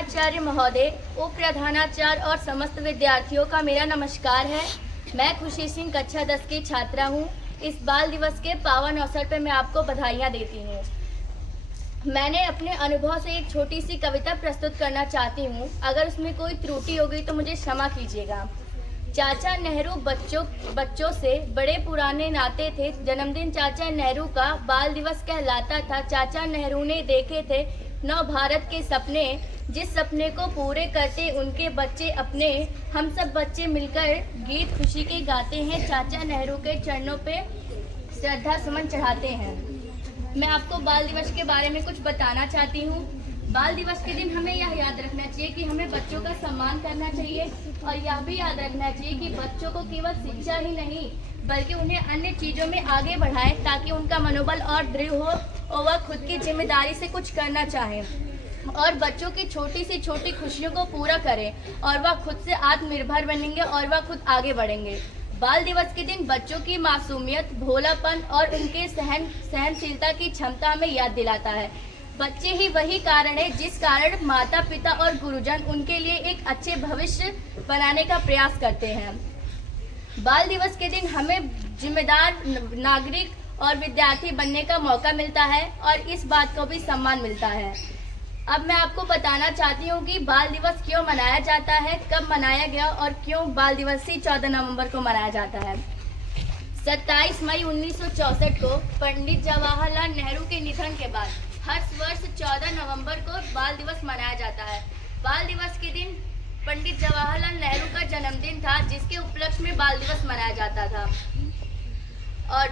प्रधानाचार्य महोदय, उप प्रधानाचार्य और समस्त विद्यार्थियों का मेरा नमस्कार है। मैं खुशी सिंह कक्षा 10 की छात्रा हूँ। इस बाल दिवस के पावन अवसर पर मैं आपको बधाइयाँ देती हूँ। मैंने अपने अनुभव से एक छोटी सी कविता प्रस्तुत करना चाहती हूँ। अगर उसमें कोई त्रुटि हो गई तो मुझे क्षमा कीजिएगा। चाचा नेहरू बच्चों से बड़े पुराने नाते थे। जन्मदिन चाचा नेहरू का बाल दिवस कहलाता था। चाचा नेहरू ने देखे थे नव भारत के सपने, जिस सपने को पूरे करते उनके बच्चे अपने। हम सब बच्चे मिलकर गीत खुशी के गाते हैं, चाचा नेहरू के चरणों पे श्रद्धा सुमन चढ़ाते हैं। मैं आपको बाल दिवस के बारे में कुछ बताना चाहती हूँ। बाल दिवस के दिन हमें यह याद रखना चाहिए कि हमें बच्चों का सम्मान करना चाहिए और यह भी याद रखना चाहिए कि बच्चों को केवल शिक्षा ही नहीं बल्कि उन्हें अन्य चीज़ों में आगे बढ़ाएं ताकि उनका मनोबल और दृढ़ हो और वह खुद की जिम्मेदारी से कुछ करना चाहें और बच्चों की छोटी से छोटी खुशियों को पूरा करें और वह खुद से आत्मनिर्भर बनेंगे और वह खुद आगे बढ़ेंगे। बाल दिवस के दिन बच्चों की मासूमियत, भोलापन और उनके सहनशीलता की क्षमता में याद दिलाता है। बच्चे ही वही कारण है जिस कारण माता पिता और गुरुजन उनके लिए एक अच्छे भविष्य बनाने का प्रयास करते हैं। बाल दिवस के दिन हमें जिम्मेदार नागरिक और विद्यार्थी बनने का मौका मिलता है और इस बात को भी सम्मान मिलता है। अब मैं आपको बताना चाहती हूँ कि बाल दिवस क्यों मनाया जाता है, कब मनाया गया और क्यों बाल दिवस ही 14 नवंबर को मनाया जाता है। 27 मई 1964 को पंडित जवाहरलाल नेहरू के निधन के बाद हर वर्ष 14 नवंबर को बाल दिवस मनाया जाता है। बाल दिवस के दिन पंडित जवाहरलाल नेहरू का जन्मदिन था, जिसके उपलक्ष्य में बाल दिवस मनाया जाता था। और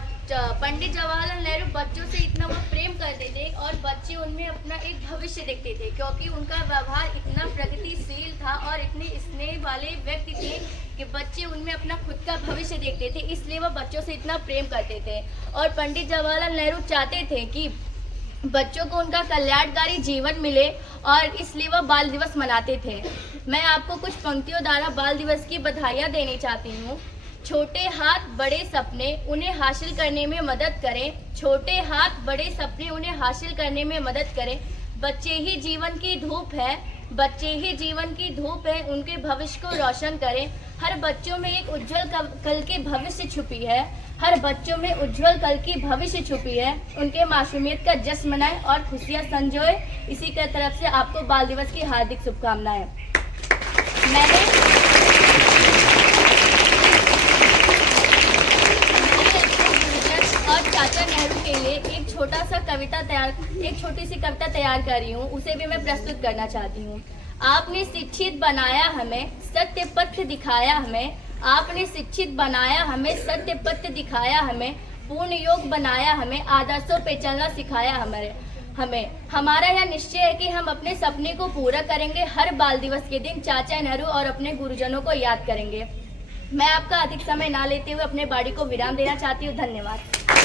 पंडित जवाहरलाल नेहरू बच्चों से इतना वो प्रेम करते थे और बच्चे उनमें अपना एक भविष्य देखते थे, क्योंकि उनका व्यवहार इतना प्रगतिशील था और इतने स्नेह वाले व्यक्ति थे कि बच्चे उनमें अपना खुद का भविष्य देखते थे, इसलिए वो बच्चों से इतना प्रेम करते थे। और पंडित जवाहरलाल नेहरू चाहते थे कि बच्चों को उनका कल्याणकारी जीवन मिले और इसलिए वह बाल दिवस मनाते थे। मैं आपको कुछ पंक्तियों द्वारा बाल दिवस की बधाइयाँ देनी चाहती हूँ। छोटे हाथ बड़े सपने उन्हें हासिल करने में मदद करें। छोटे हाथ बड़े सपने उन्हें हासिल करने में मदद करें। बच्चे ही जीवन की धूप है, बच्चे ही जीवन की धूप है, उनके भविष्य को रोशन करें। हर बच्चों में एक उज्जवल कल की भविष्य छुपी है, हर बच्चों में उज्जवल कल की भविष्य छुपी है। उनके मासूमियत का जश्न मनाएं और खुशियां संजोए। इसी की तरफ से आपको बाल दिवस की हार्दिक शुभकामनाएं। और चाचा नेहरू के लिए एक छोटी सी कविता तैयार कर रही हूँ, उसे भी मैं प्रस्तुत करना चाहती हूँ। आपने शिक्षित बनाया हमें, सत्य पथ दिखाया हमें। आपने शिक्षित बनाया हमें, सत्य पथ दिखाया हमें। पूर्ण योग बनाया हमें, आदर्शों पे चलना सिखाया हमें। हमारा यह निश्चय है कि हम अपने सपने को पूरा करेंगे। हर बाल दिवस के दिन चाचा नेहरू और अपने गुरुजनों को याद करेंगे। मैं आपका अधिक समय ना लेते हुए अपने वाणी को विराम देना चाहती हूँ। धन्यवाद।